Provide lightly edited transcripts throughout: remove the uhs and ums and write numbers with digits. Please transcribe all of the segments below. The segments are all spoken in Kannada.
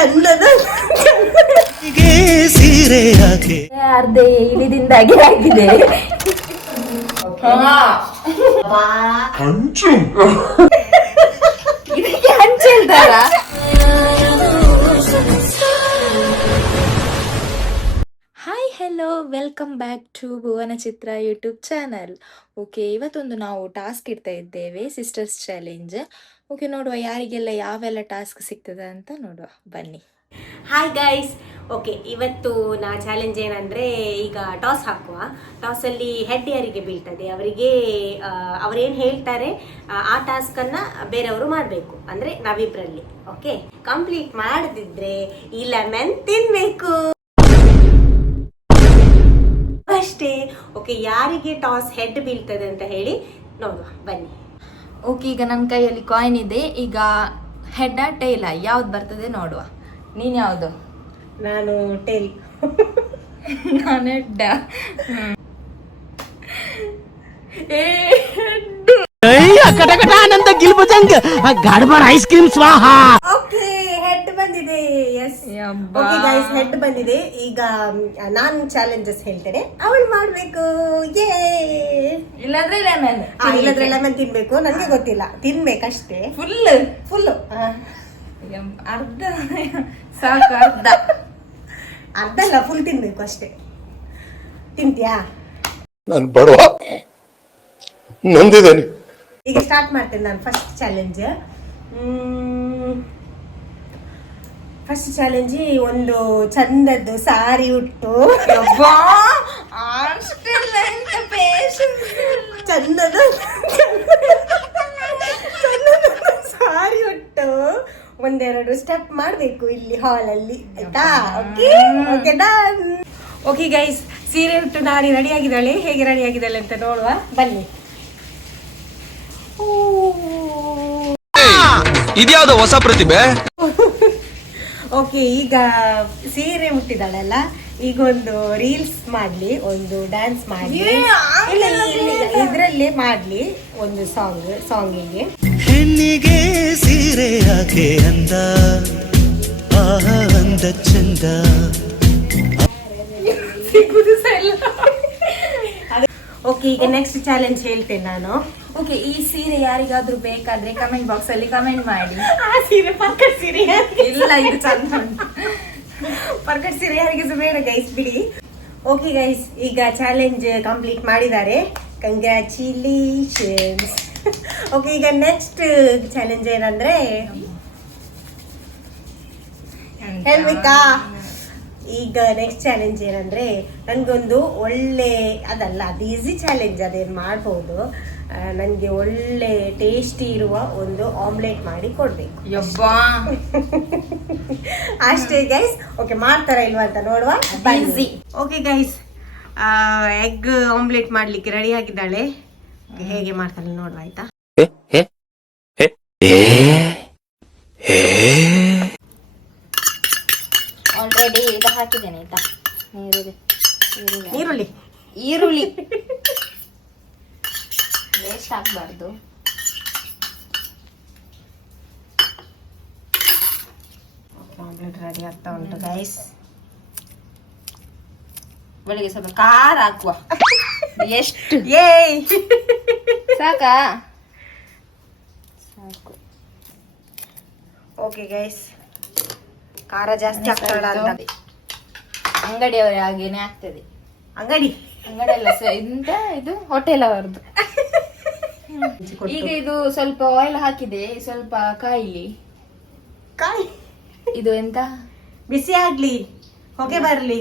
ಚಂದದ ಸೀರೆ ಯಾಕೆ ಅರ್ಧ ಇಳಿದಿಂದಾಗಿ ಆಗಿದೆ. ಹಂಚು ಇದಕ್ಕೆ ಹಂಚಲ್ದಾರ. Hi hello welcome back to Bhuvana Chitra YouTube channel. Okay, ಇವತ್ತೊಂದು ನಾವು ಟಾಸ್ಕ್ ಇಡ್ತಾ ಇದ್ದೇವೆ, ಸಿಸ್ಟರ್ಸ್ ಚಾಲೆಂಜ್. ಓಕೆ, ನೋಡುವ ಯಾರಿಗೆಲ್ಲ ಯಾವೆಲ್ಲ ಟಾಸ್ಕ್ ಸಿಗ್ತದೆ ಅಂತ ನೋಡುವ, ಬನ್ನಿ. Hi guys. ಓಕೆ, ಇವತ್ತು ನಾ ಚಾಲೆಂಜ್ ಏನಂದರೆ, ಈಗ ಟಾಸ್ ಹಾಕುವ. ಟಾಸಲ್ಲಿ ಹೆಡ್ ಯಾರಿಗೆ ಬೀಳ್ತದೆ ಅವರಿಗೆ ಅವರೇನು ಹೇಳ್ತಾರೆ ಆ ಟಾಸ್ಕನ್ನು ಬೇರೆಯವರು ಮಾಡಬೇಕು, ಅಂದರೆ ನಾವಿಬ್ಬರಲ್ಲಿ. ಓಕೆ, ಕಂಪ್ಲೀಟ್ ಮಾಡದಿದ್ರೆ ಈ ಲೆಮನ್ ತಿನ್ನಬೇಕು ಅಷ್ಟೇ. ಓಕೆ, ಯಾರಿಗೆ ಟಾಸ್ ಹೆಡ್ ಬೀಳ್ತದೆ ಅಂತ ಹೇಳಿ ನೋಡುವ, ಬನ್ನಿ. ಓಕೆ, ಈಗ ನನ್ನ ಕೈಯಲ್ಲಿ ಕಾಯಿನ್ ಇದೆ. ಈಗ ಹೆಡ್ಡ ಟೈಲ ಯಾವ್ದು ಬರ್ತದೆ ನೋಡುವ. ನೀನು ಯಾವುದು? ನಾನು ಟೇಲ್. ನಾನು ಹೆಡ್ಡ. ಐಸ್ ಕ್ರೀಮ್ ಸ್ವಾಹ. ಓಕೆ, ಹೆಡ್ ಬಂದಿದೆ. ಎಸ್, ಓಕೆ ಗೈಸ್, ಹೆಡ್ ಬಂದಿದೆ. ಈಗ ನಾನು ಚಾಲೆಂಜಸ್ ಹೇಳ್ತೇನೆ, ಅವಳು ಮಾಡ್ಬೇಕು. ಇಲ್ಲಾಂದ್ರೆ ಲೆಮನ್. ಇಲ್ಲದ್ರೆ ಲೆಮನ್ ತಿನ್ಬೇಕು. ನನಗೆ ಗೊತ್ತಿಲ್ಲ, ತಿನ್ಬೇಕಷ್ಟೇ. ಫುಲ್ಲು ಅರ್ಧ ಸಾಕು. ಅರ್ಧ ಅಲ್ಲ, ಫುಲ್ ತಿನ್ಬೇಕು ಅಷ್ಟೇ. ತಿಂತೀಯಾ? ನಾನು ಬಡವ, ನೊಂದಿದ್ದೇನೆ. ಈಗ ಸ್ಟಾರ್ಟ್ ಮಾಡ್ತೇನೆ ನಾನು. ಫಸ್ಟ್ ಚಾಲೆಂಜ್ ಒಂದು ಚಂದದ್ದು ಸಾರಿ ಉಟ್ಟು, ಚಂದದ ಸಾರಿ ಉಟ್ಟು ಒಂದೆರಡು ಸ್ಟೆಪ್ ಮಾಡಬೇಕು ಇಲ್ಲಿ ಹಾಲಲ್ಲಿ, ಆಯ್ತಾ? Okay done. ಓಕೆ ಗೈಸ್, ಸೀರೆ ಉಟ್ಟು ನಾರಿ ರೆಡಿ ಆಗಿದ್ದಾಳೆ. ಹೇಗೆ ರೆಡಿ ಆಗಿದ್ದಾಳೆ ಅಂತ ನೋಡುವ, ಬನ್ನಿ. ಇದ್ಯಾವುದೋ ಹೊಸ ಪ್ರತಿಭೆ. ಓಕೆ, ಈಗ ಸೀರೆ ಮುಟ್ಟಿದಾಳಲ್ಲ, ಈಗ ಒಂದು ರೀಲ್ಸ್ ಮಾಡ್ಲಿ, ಒಂದು ಡ್ಯಾನ್ಸ್ ಮಾಡ್ಲಿ, ಇದ್ರಲ್ಲೇ ಮಾಡ್ಲಿ ಒಂದು ಸಾಂಗಿಗೆ. ಹೆಣ್ಣಿಗೆ ಸೀರೆ ಯಾಕೆ ಅಂದ, ಆಹಾ ಅಂದ ಚಂದ. ಓಕೆ, ಈಗ ನೆಕ್ಸ್ಟ್ ಚಾಲೆಂಜ್ ಹೇಳ್ತೇನೆ ನಾನು. ಓಕೆ, ಈ ಸೀರೆ ಯಾರಿಗಾದ್ರೂ ಬೇಕಾದ್ರೆ ಕಮೆಂಟ್ ಬಾಕ್ಸ್ ಅಲ್ಲಿ ಕಮೆಂಟ್ ಮಾಡಿ. ಆ ಸೀರೆ ಪರ್ಕಟ್ ಸೀರೆ ಇಲ್ಲ, ಇದು ಚಂದ ಉಂಟು. ಪರ್ಕಟ್ ಸೀರೆ ಯಾರಿಗೆ ಬೇಡ ಗೈಸ್, ಬಿಡಿ. ಓಕೆ ಗೈಸ್, ಈಗ ಚಾಲೆಂಜ್ ಕಂಪ್ಲೀಟ್ ಮಾಡಿದ್ದಾರೆ. ಕಂಗ್ರ್ಯಾಚುಲೇಷನ್ಸ್. ಓಕೆ, ಈಗ ನೆಕ್ಸ್ಟ್ ಚಾಲೆಂಜ್ ಏನಂದ್ರೆ, ಹೇಳ್ಬೇಕಾ? ಈಗ ನೆಕ್ಸ್ಟ್ ಚಾಲೆಂಜ್ ಏನಂದ್ರೆ, ನನ್ಗೊಂದು ಒಳ್ಳೆ, ಅದಲ್ಲ ಅದು ಈಸಿ ಚಾಲೆಂಜ್, ಅದೇನು ಮಾಡ್ಬೋದು. ನನಗೆ ಒಳ್ಳೆ ಟೇಸ್ಟಿ ಇರುವ ಒಂದು ಆಮ್ಲೆಟ್ ಮಾಡಿ ಕೊಡ್ಬೇಕು. ಯಬ್ಬಾ, ಅಷ್ಟೇ ಗೈಸ್. ಓಕೆ, ಮಾಡ್ತಾರ ಇಲ್ವಾ ಅಂತ ನೋಡುವ. Easy. Okay guys, egg omelette ಮಾಡ್ಲಿಕ್ಕೆ ರೆಡಿ ಆಗಿದ್ದಾಳೆ. ಹೇಗೆ ಮಾಡ್ತಾಳೆ ನೋಡುವ, ಆಯ್ತಾ? ಆಲ್ರೆಡಿ ಇದು ಹಾಕಿದ್ದೇನೆ, ಆಯ್ತಾ? ಈರುಳ್ಳಿ ವೇಸ್ಟ್ ಆಗ್ಬಾರ್ದು. ಆಮ್ಲೆಟ್ ರೆಡಿ ಆಗ್ತಾ ಉಂಟು ಗೈಸ್. ಬೆಳಿಗ್ಗೆ ಸ್ವಲ್ಪ ಖಾರ ಹಾಕುವ. ಎಷ್ಟು? ಸಾಕಾ? ಸಾಕು. ಓಕೆ ಗೈಸ್, ಖಾರ ಜಾಸ್ತಿ ಆಗ್ತಾಳ ಅಂತ ಅಂಗಡಿಯವರ ಹಾಗೇನೆ ಆಗ್ತದೆ. ಅಂಗಡಿ ಅಲ್ಲ, ಇಂತ ಇದು ಹೋಟೆಲ್ ಅವರದ್ದು. ಈಗ ಇದು ಸ್ವಲ್ಪ ಆಯಿಲ್ ಹಾಕಿದೆ, ಸ್ವಲ್ಪ ಕಾಯಿ ಇದು ಎಂತ ಬಿಸಿ ಆಗ್ಲಿ, ಹೊಗೆ ಬರ್ಲಿ.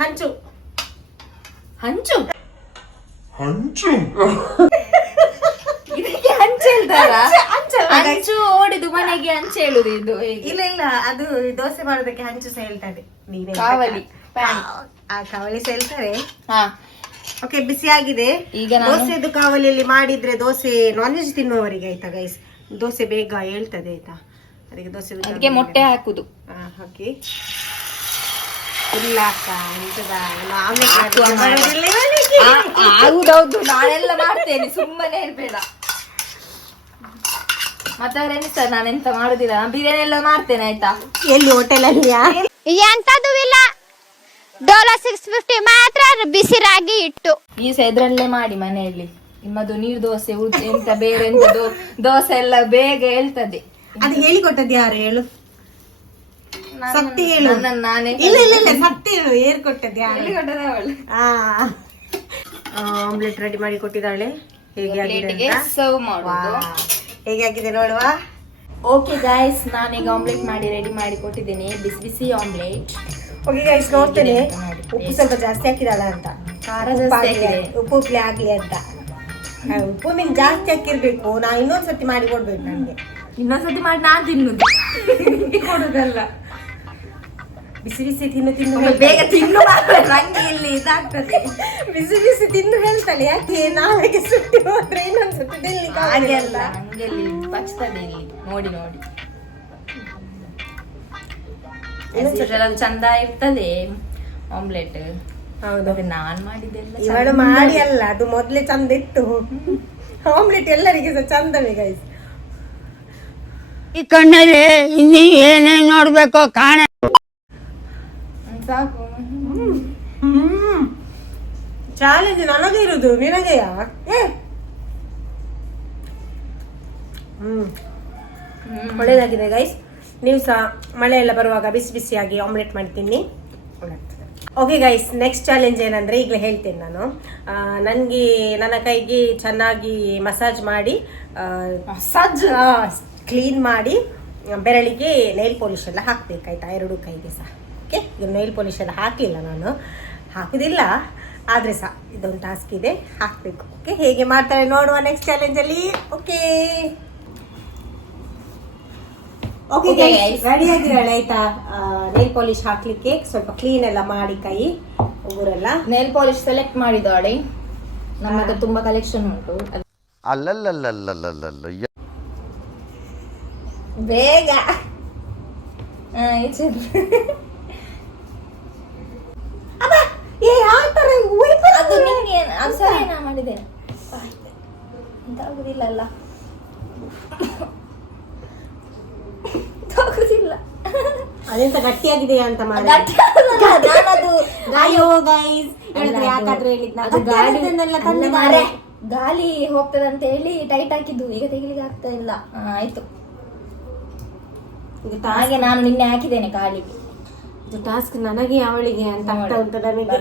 ಹಂಚು ಹಂಚು ಹಂಚು ಇದಕ್ಕೆ ಹಂಚು ಹೇಳ್ತಾರ? ಹಂಚು ಓಡಿದು ಮನೆಗೆ ಹಂಚು ಹೇಳುದು ಇದು? ಇಲ್ಲ, ಅದು ದೋಸೆ ಮಾಡೋದಕ್ಕೆ ಹಂಚು ಸಹ ಹೇಳ್ತಾರೆ. ಕಾವಲಿ ಕಾವಲಿ ಸಹ ಹೇಳ್ತಾರೆ. ಹಾ, ಓಕೆ, ಬಿಸಿ ಆಗಿದೆ. ಈಗ ದೋಸೆದು ಕಾವಲಿಯಲ್ಲಿ ಮಾಡಿದ್ರೆ ದೋಸೆ ನಾನ್ ವೆಜ್ ತಿನ್ನುವವರಿಗೆ, ಆಯ್ತಾ ಗೈಸ್, ದೋಸೆ ಬೇಗ ಹೇಳ್ತದೆ, ಆಯ್ತಾ? ಅದಕ್ಕೆ ಮೊಟ್ಟೆ ಹಾಕುದು. ಹಾಕಿ ಇಲ್ಲ ಹೌದೌದು, ನಾನೆಲ್ಲ ಮಾಡ್ತೇನೆ, ಸುಮ್ಮನೆ ಇರ್ಬೇಡ. ಮತ್ತೆ ಅವ್ರು ಎನಿಸ್ತಾರೆ ನಾನು ಎಂತ ಮಾಡುದಿಲ್ಲ, ನಾನು ಬಿರಿಯಾನಿ ಎಲ್ಲ ಮಾಡ್ತೇನೆ ಆಯ್ತಾ. ಎಲ್ಲಿ ಹೋಟೆಲಲ್ಲಿಯಾ? ಎಂತದೂ ಇಲ್ಲ, ಡೋಲೋ 650 ಮಾತ್ರ ಬಿಸಿ ರಾಗಿ ಇಟ್ಟು. ಈ ಸಹ ಇದ್ರಲ್ಲೇ ಮಾಡಿ ಮನೆಯಲ್ಲಿ. ನಿಮ್ಮದು ನೀರು ದೋಸೆ ಎಂತ ಬೇರೆ ಎಂತ ದೋಸೆ ಎಲ್ಲ ಬೇಗ ಹೇಳ್ತದೆ. ಅದು ಹೇಳಿಕೊಟ್ಟದ್ದು ಯಾರು ಹೇಳು? ಸತ್ಯ ಹೇಳು. ನಾನೇ ಇಲ್ಲ ಇಲ್ಲ ಇಲ್ಲ, ಸತ್ಯ ಹೇಳು. ಏರ್ ಕೊಟ್ಟದ್ದು ಯಾರು? ಹೇಳಿಕೊಟ್ಟದೆ ಅವಳು. ಆಮ್ಲೆಟ್ ರೆಡಿ ಮಾಡಿ ಕೊಟ್ಟಿದ್ದಾಳೆ. ಹೇಗೆ ಆಗಿದೆ ಅಂತ? ಸರ್ವ್ ಮಾಡುದು. ಹೇಗೆ ಆಗಿದೆ ನೋಡುವ. ಓಕೆ ಗೈಸ್, ನಾನೀಗ ಆಮ್ಲೆಟ್ ಮಾಡಿ ರೆಡಿ ಮಾಡಿ ಕೊಟ್ಟಿದ್ದೇನೆ, ಬಿಸಿ ಬಿಸಿ ಆಮ್ಲೆಟ್. ಓಕೆ ಗೈಸ್, ನೋಡ್ತೇನೆ ಉಪ್ಪು ಸ್ವಲ್ಪ ಜಾಸ್ತಿ ಹಾಕಿದಾಳ ಅಂತ. ಖಾರ ಜಾಸ್ತಿ ಹಾಕಿದೆ. ಉಪ್ಪು ಆಗ್ಲಿ ಅಂತ. ಉಪ್ಪು ನಿಂಗೆ ಜಾಸ್ತಿ ಹಾಕಿರ್ಬೇಕು. ನಾ ಇನ್ನೊಂದ್ಸತಿ ಮಾಡಿ ಕೊಡ್ಬೇಕು ನನಗೆ. ಇನ್ನೊಂದ್ಸತಿ ಮಾಡಿ ನಾನ್ ತಿನ್ನುದು, ಕೊಡುದಲ್ಲ. ಬಿಸಿ ಬಿಸಿ ತಿನ್ನು ಬೇಗ ತಿನ್ನು, ನಂಗೆ ಇಲ್ಲಿ ಇದಾಗ್ತದೆ. ಬಿಸಿ ಬಿಸಿ ತಿನ್ನು ಹೇಳ್ತಾಳೆ. ಯಾಕೆ ನಾಳೆಗೆ ಸುಟ್ಟಿ ಹೋದ್ರೆ ಇನ್ನೊಂದ್ಸತಿ ತಿನ್ಲಿಕ್ಕೆ ಹಾಗೆಲ್ಲ ಹಂಗೆಲ್ಲಿ ಪಚ್ತದೆ ಇಲ್ಲಿ ನೋಡಿ ನೋಡಿ. ಅದು ಚಂದ ಇರ್ತದೆ ಆಮ್ಲೆಟ್. ಹೌದು, ನಾನ್ ಮಾಡಿದ್ದೆಲ್ಲ ಇವಳು ಮಾಡಿ ಅಲ್ಲ, ಅದು ಮೊದ್ಲೇ ಚಂದ ಇತ್ತು. ಆಮ್ಲೆಟ್ ಎಲ್ಲರಿಗೆ ಸಹ ಚಂದವೇ ಗೈಸ್. ಈ ಕಣ್ಣಲ್ಲಿ ಇನ್ನೀ ಏನೇನ್ ನೋಡ್ಬೇಕು ಕಾಣ. ಸಾಕು. ಚಾಲೆಂಜ್ ನನಗೆ ಇರುದು, ನಿನಗೆಯಾ? ಒಳ್ಳೇದಾಗಿದೆ ಗೈಸ್. ನೀವು ಸಹ ಮಳೆ ಎಲ್ಲ ಬರುವಾಗ ಬಿಸಿ ಬಿಸಿಯಾಗಿ ಆಮ್ಲೆಟ್ ಮಾಡ್ತೀನಿ. ಓಕೆ ಗೈಸ್, ನೆಕ್ಸ್ಟ್ ಚಾಲೆಂಜ್ ಏನಂದ್ರೆ ಈಗಲೇ ಹೇಳ್ತೇನೆ ನಾನು. ನನಗೆ ನನ್ನ ಕೈಗೆ ಚೆನ್ನಾಗಿ ಮಸಾಜ್ ಮಾಡಿ ಕ್ಲೀನ್ ಮಾಡಿ ಬೆರಳಿಗೆ ನೈಲ್ ಪಾಲಿಶ್ ಎಲ್ಲ ಹಾಕ್ಬೇಕಾಯ್ತಾ, ಎರಡು ಕೈಗೆ ಸಹ. ಓಕೆ, ಇದು ನೈಲ್ ಪಾಲಿಶ್ ಎಲ್ಲ ಹಾಕಲಿಲ್ಲ, ನಾನು ಹಾಕುದಿಲ್ಲ, ಆದರೆ ಸಹ ಇದೊಂದು ಟಾಸ್ಕ್ ಇದೆ, ಹಾಕಬೇಕು. ಓಕೆ, ಹೇಗೆ ಮಾಡ್ತಾರೆ ನೋಡುವ ನೆಕ್ಸ್ಟ್ ಚಾಲೆಂಜಲ್ಲಿ. ಓಕೆ ಓಕೆ ಗೈಸ್, ರೆಡಿ ಆಗಿರೋಣ ಆಯ್ತಾ? ನೈಲ್ ಪಾಲಿಶ್ ಹಾಕ್ಲಿಕ್ಕೆ ಸ್ವಲ್ಪ ಕ್ಲೀನ್ ಎಲ್ಲ ಮಾಡಿ ಕೈ ಉಗುರೆಲ್ಲ. ನೇಲ್ ಪಾಲಿಶ್ ಸೆಲೆಕ್ಟ್ ಮಾಡಿದಾಳೆ. ನಮ್ಮ ಹತ್ರ ತುಂಬಾ ಕಲೆಕ್ಷನ್ ಉಂಟು. ಅಲ್ಲಲ್ಲಲ್ಲಲ್ಲಲ್ಲಲ್ಲ ಬೇಗ ಅದು ನಿಂಗೆ ಅದು ಸರಿ ನಾ ಮಾಡಿದೆ ಆಗುದಿಲ್ಲ ಅಲ್ಲ, ಆಗುದಿಲ್ಲ. ಅದೆಂತ ಗಟ್ಟಿಯಾಗಿದೆಯಾ ಅಂತ ಮಾಡಿ. ಅಯ್ಯೋ ಗೈಸ್, ಯಾಕಾದ್ರೂ ಹೇಳಿದ್ನ, ಗಾಳಿ ಹೋಗ್ತದಂತ ಹೇಳಿ ಟೈಟ್ ಹಾಕಿದ್ದು, ಈಗ ತೆಗಿಲಿಕ್ಕೆ ಆಗ್ತಾ ಇಲ್ಲ. ಆಯ್ತು, ಹಾಗೆ ನಾನು ನಿನ್ನೆ ಹಾಕಿದ್ದೇನೆ ಕಾಲಿಗೆ. ಇದು ಟಾಸ್ಕ್ ನನಗೆ ಅವಳಿಗೆ ಅಂತ ಆಗ್ತಾ ಉಂಟು ನನಗೆ.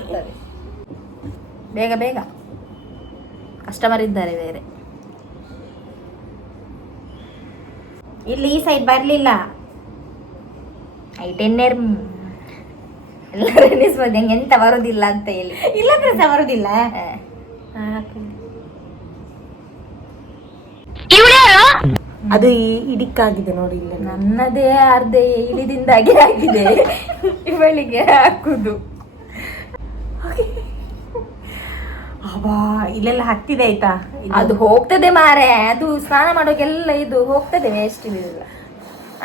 ಬೇಗ ಬೇಗ, ಕಸ್ಟಮರ್ ಇದ್ದಾರೆ ಬೇರೆ. ಇಲ್ಲಿ ಈ ಸೈಡ್ ಬರ್ಲಿಲ್ಲ. ಐಟೆನ್ನೇರ್ ಎಲ್ಲರೂ ಎನಿಸ್ಬೋದು ಹೆಂಗೆ ಎಂತ ಬರೋದಿಲ್ಲ ಅಂತ ಹೇಳಿ. ಇಲ್ಲಂದ್ರೆ ಸಹ ಬರುದಿಲ್ಲ. ಅದು ಇಡಿಕ್ಕಾಗಿದೆ ನೋಡಿ, ಇಲ್ಲ ನನ್ನದೇ ಅರ್ಧ ಇಳಿದಿಂದಾಗಿ ಆಗಿದೆ, ಇವಳಿಗೆ ಹಾಕುದು. ಅಬ್ಬಾ, ಇಲ್ಲೆಲ್ಲ ಹತ್ತಿದೆ ಆಯ್ತಾ. ಅದು ಹೋಗ್ತದೆ ಮಾರೆ, ಅದು ಸ್ನಾನ ಮಾಡೋಕೆಲ್ಲ ಇದು ಹೋಗ್ತದೆ, ವೇಸ್ಟ್ ಇಲ್ಲ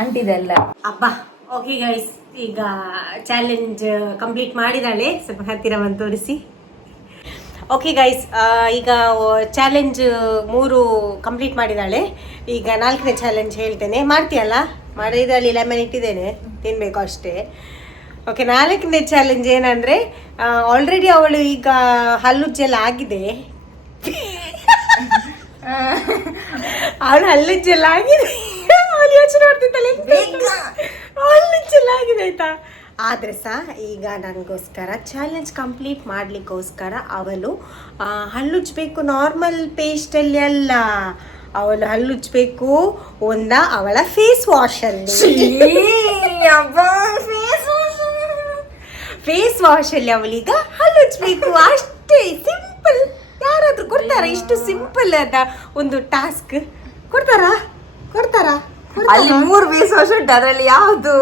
ಅಂಟಿದೆಲ್ಲ. ಅಬ್ಬಾ. ಓಕೆ ಗೈಸ್, ಈಗ ಚಾಲೆಂಜ್ ಕಂಪ್ಲೀಟ್ ಮಾಡಿದಾಳೆ. ಸ್ವಲ್ಪ ಹತ್ತಿರ ಬಂದು ತೋರಿಸಿ. ಓಕೆ ಗೈಸ್, ಈಗ ಚಾಲೆಂಜ್ 3 ಕಂಪ್ಲೀಟ್ ಮಾಡಿದಾಳೆ. ಈಗ 4ನೇ ಚಾಲೆಂಜ್ ಹೇಳ್ತೇನೆ. ಮಾಡ್ತೀಯಲ್ಲ? ಮಾಡಿದಲ್ಲಿ ಲೆಮನ್ ಇಟ್ಟಿದ್ದೇನೆ, ತಿನ್ಬೇಕು ಅಷ್ಟೇ. ಓಕೆ, 4ನೇ ಚಾಲೆಂಜ್ ಏನಂದ್ರೆ, ಆಲ್ರೆಡಿ ಅವಳು ಈಗ ಹಲ್ಲುಜ್ಜೆಲ್ಲ ಆಗಿದೆ. ಅವಳು ಹಲ್ಲುಜ್ಜೆಲ್ಲ ಆಗಿದೆ, ಅವಳು ಯೋಚನೆ ಮಾಡ್ತಿದ್ದಾಳೆ ಹಲ್ಲುಜ್ಜೆಲ್ಲ ಆಗಿದೆ ಆಯ್ತಾ. ಆದರೆ ಸಹ ಈಗ ನನಗೋಸ್ಕರ ಚಾಲೆಂಜ್ ಕಂಪ್ಲೀಟ್ ಮಾಡಲಿಕ್ಕೋಸ್ಕರ ಅವಳು ಹಲ್ಲುಜ್ಜಬೇಕು ನಾರ್ಮಲ್ ಪೇಸ್ಟಲ್ಲಿ ಅಲ್ಲ, ಅವಳು ಹಲ್ಲುಜ್ಜಬೇಕು ಅವಳ ಫೇಸ್ ವಾಶಲ್ಲಿ. ಫೇಸ್ ವಾಶಲ್ಲಿ ಅವಳೀಗ ಹಲ್ಲುಜ್ಜಬೇಕು ಅಷ್ಟೇ. ಸಿಂಪಲ್. ಯಾರಾದ್ರೂ ಕೊಡ್ತಾರ ಇಷ್ಟು ಸಿಂಪಲ್ ಆದ ಒಂದು ಟಾಸ್ಕ್? ಕೊಡ್ತಾರಾ? ಅಲ್ಲಿ 3 ಫೇಸ್ ವಾಶ್ ಉಂಟು, ಅದರಲ್ಲಿ ಯಾವ್ದು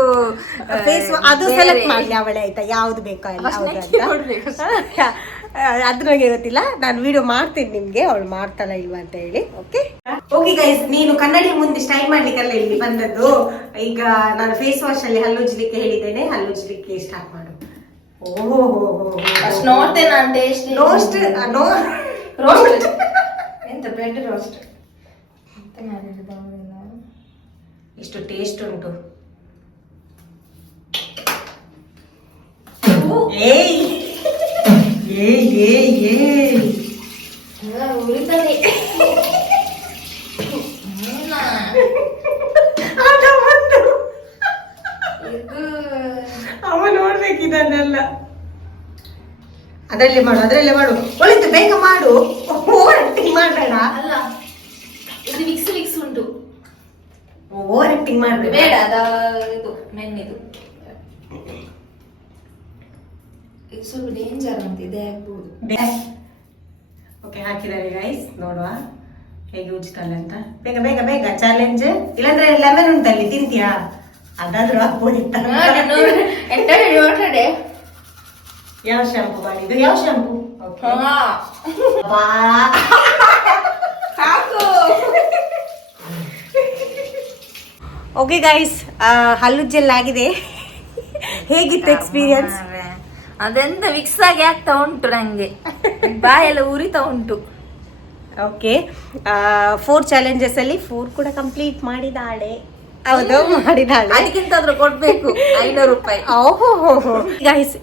ಫೇಸ್ ಅದು ಸೆಲೆಕ್ಟ್ ಮಾಡಲಿ ಅವಳೇ ಆಯ್ತಾ, ಯಾವ್ದು ಬೇಕೋ ಅಲ್ಲ ಅದು ನನಗೆ ಗೊತ್ತಿಲ್ಲ. ನಾನು ವಿಡಿಯೋ ಮಾಡ್ತೀನಿ ನಿಮ್ಗೆ, ಅವಳು ಮಾಡ್ತಾಳ ಇಲ್ವಾ ಅಂತ ಹೇಳಿ. ಓಕೆ ಗೈಸ್, ನೀನು ಕನ್ನಡಿ ಮುಂದೆ ಸ್ಟೈಲ್ ಮಾಡ್ಲಿಕ್ಕೆಲ್ಲ ಇಲ್ಲಿ ಬಂದದ್ದು. ಈಗ ನಾನು ಫೇಸ್ ವಾಶ್ ಅಲ್ಲಿ ಹಲ್ಲುಜ್ಲಿಕ್ಕೆ ಹೇಳಿದ್ದೇನೆ, ಹಲ್ಲುಜ್ಲಿಕ್ಕೆ ಸ್ಟಾರ್ಟ್ ಮಾಡು. ಓಹೋ, ನೋಡ್ತೇನೆ ನಾನು ಟೇಸ್ಟ್. ರೋಸ್ಟ್ ರೋಸ್ಟ್ ಎಂತ ಬ್ರೆಡ್ ರೋಸ್ಟ್ ಇಷ್ಟು ಟೇಸ್ಟ್ ಉಂಟು. ಏಯ್ ಏಯ್ ಏಯ್ ಏಯ್ ಉಳಿತದೆ. ಅವ ನೋಡ್ಬೇಕಿದನ್ನೆಲ್ಲ. ಅದರಲ್ಲೇ ಮಾಡು ಒಳಿತು, ಬೇಗ ಮಾಡು, ಓವರ್ ಆಕ್ಟಿಂಗ್ ಮಾಡಬೇಡ. ಅಲ್ಲ ಇದು ವಿಕ್ಸ್ ಉಂಟು, ಓವರ್ ಆಕ್ಟಿಂಗ್ ಮಾಡ್ಬೇಡ. ಬೇಡ. ಇದು ಮೆನ್ನಿದು ಇದು ಸ್ವಲ್ಪ ಡೇಂಜರ್ ಅಂತ ಇದೆ ಆಗ್ಬೋದು. ಓಕೆ, ಹಾಕಿದ್ದಾರೆ ಗೈಸ್, ನೋಡುವ ಹೇಗೆ ಉಜ್ತಾಳೆ ಅಂತ. ಬೇಗ ಬೇಗ ಬೇಗ ಚಾಲೆಂಜ್. ಇಲ್ಲಾಂದ್ರೆ ಲೆಮನ್ ಉಂಟಲ್ಲಿ, ತಿಂತೀಯಾ? ಅದಾದ್ರೂ ಹಾಕ್ಬೋದಿತ್ತ. ಯಾವ ಶಾಂಪು ಮಾಡಿದ್ದು? ಯಾವ ಶಾಂಪು? ಓಕೆ ಗೈಸ್, ಹಲ್ಲುಜ್ಜೆಲ್ಲ ಆಗಿದೆ. ಹೇಗಿತ್ತು ಎಕ್ಸ್ಪೀರಿಯನ್ಸ್? ಅದೆಂತ ವಿಕ್ಸ್ ಆಗಿ ಆಗ್ತಾ ಉಂಟು, ನಂಗೆ ಬಾಯೆಲ್ಲ ಉರಿತಾ ಉಂಟು. ಓಕೆ, 4 ಚಾಲೆಂಜಸ್ ಅಲ್ಲಿ 4 ಕೂಡ ಕಂಪ್ಲೀಟ್ ಮಾಡಿದಾಳೆ. ಹೌದು, ಮಾಡಿದಾಳೆ. ಅದಕ್ಕಿಂತಾದ್ರೂ ಕೊಡ್ಬೇಕು 500 ರೂಪಾಯಿ. ಓಹೋ ಗೈಸ್,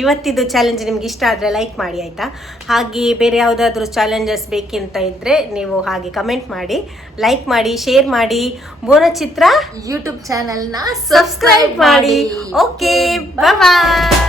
ಇವತ್ತಿದ್ದು ಚಾಲೆಂಜ್ ನಿಮ್ಗೆ ಇಷ್ಟ ಆದರೆ ಲೈಕ್ ಮಾಡಿ ಆಯಿತಾ. ಹಾಗೆ ಬೇರೆ ಯಾವುದಾದ್ರೂ ಚಾಲೆಂಜಸ್ ಬೇಕಿಂತ ಇದ್ದರೆ ನೀವು ಹಾಗೆ ಕಮೆಂಟ್ ಮಾಡಿ, ಲೈಕ್ ಮಾಡಿ, ಶೇರ್ ಮಾಡಿ. ಬೋನ ಚಿತ್ರ ಯೂಟ್ಯೂಬ್ ಚಾನೆಲ್ನ ಸಬ್ಸ್ಕ್ರೈಬ್ ಮಾಡಿ. ಓಕೆ, ಬಾಯ್.